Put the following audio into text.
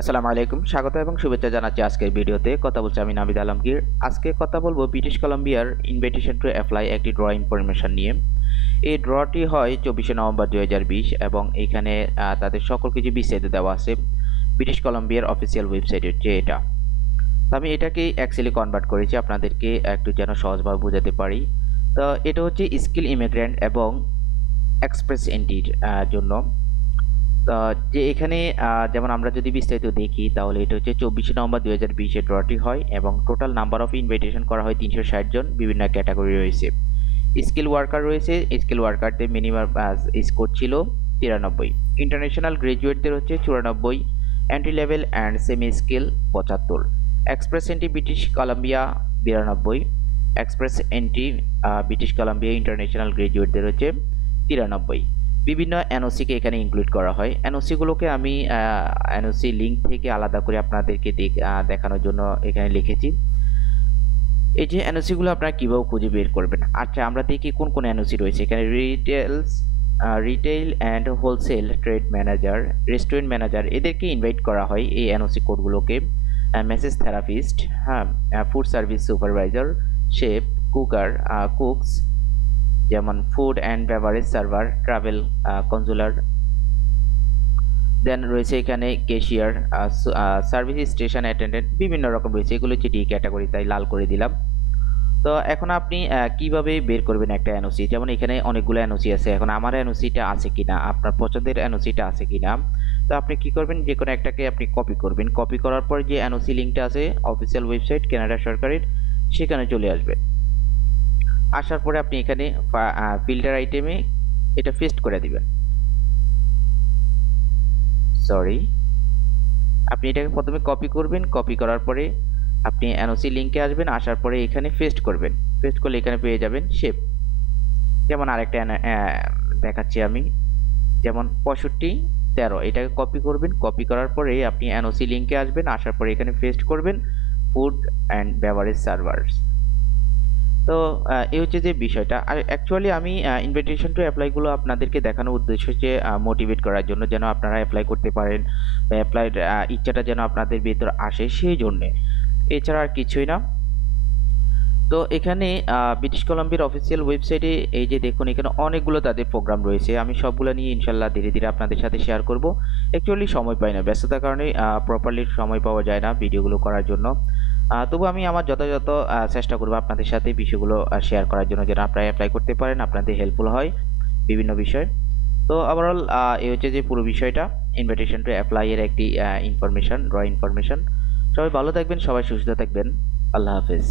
আসসালামু আলাইকুম, স্বাগত এবং শুভেচ্ছা জানাচ্ছি আজকের ভিডিওতে। কথা বলছি আমি নাবিদ আলমগীর। আজকে কথা বলবো ব্রিটিশ কলাম্বিয়ার ইনভিটেশন টু অ্যাপ্লাই একটি ড্র ইনফরমেশন নিয়ে। এই ড্রটি হয় 24শে নভেম্বর 2020 এবং এখানে তাদের সকল কিছু বিস্তারিত দেওয়া আছে ব্রিটিশ কলাম্বিয়ার অফিসিয়াল ওয়েবসাইটের যে এটা। তো আমি এটাকে অ্যাকচুয়ালি কনভার্ট করেছি আপনাদেরকে একটু যেন সহজভাবে বোঝাতে পারি। তো এটা হচ্ছে স্কিল ইমিগ্রেন্ট এবং এক্সপ্রেস এন্ট্রির জন্য। যে এখানে যেমন আমরা যদি বিস্তারিত দেখি তাহলে এটা হচ্ছে 24শে নভেম্বর 2020 ড্রটি হয় এবং টোটাল নাম্বার অফ ইনভাইটেশন করা হয় 360 জন। বিভিন্ন ক্যাটাগরি রয়েছে। স্কিল ওয়ার্কার রয়েছে, স্কিল ওয়ার্কারদের মিনিমাম স্কোর ছিল 93, ইন্টারন্যাশনাল গ্রাজুয়েটদের হচ্ছে 94, entry level and semi skill 75, express entry British Columbia 92, express entry British Columbia international গ্রাজুয়েটদের হচ্ছে 93। বিভিন্ন এনওসিকে এখানে ইনক্লুড করা হয়। এনওসিগুলোকে আমি এনওসি লিঙ্ক থেকে আলাদা করে আপনাদেরকে দেখানোর জন্য এখানে লিখেছি। এই যে এনওসিগুলো আপনারা কীভাবে খুঁজে বের করবেন। আচ্ছা, আমরা দেখি কোন কোন এনওসি রয়েছে এখানে। Retail and wholesale trade manager, restaurant manager এদেরকে ইনভাইট করা হয় এই এনওসি কোডগুলোকে। মেসেজ থেরাপিস্ট, হ্যাঁ, food service supervisor, chef, cooks যেমন food and beverage server, travel counsellor, then রয়েছে এখানে ক্যাশিয়ার, সার্ভিস স্টেশন অ্যাটেন্ডেন্ট, বিভিন্ন রকম রয়েছে। এগুলো হচ্ছে ডি ক্যাটাগরি, তাই লাল করে দিলাম। তো এখন আপনি কিভাবে বের করবেন একটা এনওসি। যেমন এখানে অনেকগুলো এনওসি আছে। এখন আমার এনওসিটা আছে কিনা, আপনার পছন্দের এনওসিটা আছে কিনা। তো আপনি কি করবেন, যে কোনো একটাকে আপনি কপি করবেন। কপি করার পর যে এনওসি লিঙ্কটা আছে অফিসিয়াল ওয়েবসাইট কানাডা সরকারের, সেখানে চলে আসবে। আসার পরে আপনি এখানে ফিল্টার আইটেমে এটা পেস্ট করে দিবেন। আপনি এটাকে প্রথমে কপি করবেন। কপি করার পরে আপনি এনওসি লিঙ্কে আসবেন। আসার পরে এখানে পেস্ট করবেন। পেস্ট করলে এখানে পেয়ে যাবেন শেপ। যেমন আরেকটা দেখাচ্ছি আমি, যেমন 6513, এটাকে কপি করবেন। কপি করার পরে আপনি এনওসি লিঙ্কে আসবেন। আসার পরে এখানে পেস্ট করবেন ফুড অ্যান্ড বেভারেজ সার্ভার্স। তো এই হচ্ছে যে বিষয়টা। আর অ্যাকচুয়ালি আমি ইনভিটেশন টু অ্যাপ্লাইগুলো আপনাদেরকে দেখানোর উদ্দেশ্য হচ্ছে মোটিভেট করার জন্য, যেন আপনারা অ্যাপ্লাই করতে পারেন বা অ্যাপ্লাইয়ের ইচ্ছাটা যেন আপনাদের ভিতর আসে, সেই জন্যে। এছাড়া আর কিছুই না। তো এখানে ব্রিটিশ কলাম্বিয়ার অফিসিয়াল ওয়েবসাইটে এই যে দেখুন, এখানে অনেকগুলো তাদের প্রোগ্রাম রয়েছে। আমি সবগুলো নিয়ে ইনশাল্লাহ ধীরে ধীরে আপনাদের সাথে শেয়ার করব। অ্যাকচুয়ালি সময় পাই না, ব্যস্ততার কারণে প্রপারলি সময় পাওয়া যায় না ভিডিওগুলো করার জন্য। তবু আমি আমার যথাযথ চেষ্টা করব আপনাদের সাথে বিষয়গুলো শেয়ার করার জন্য, যেন আপনারা অ্যাপ্লাই করতে পারেন, আপনাদের হেল্পফুল হয় বিভিন্ন বিষয়। তো ওভারঅল এই হচ্ছে যে পুরো বিষয়টা ইনভিটেশন টু অ্যাপ্লাই এর একটি ইনফরমেশন, র ইনফরমেশন। সবাই ভালো থাকবেন, সবাই সুস্থ থাকবেন। আল্লাহ হাফেজ।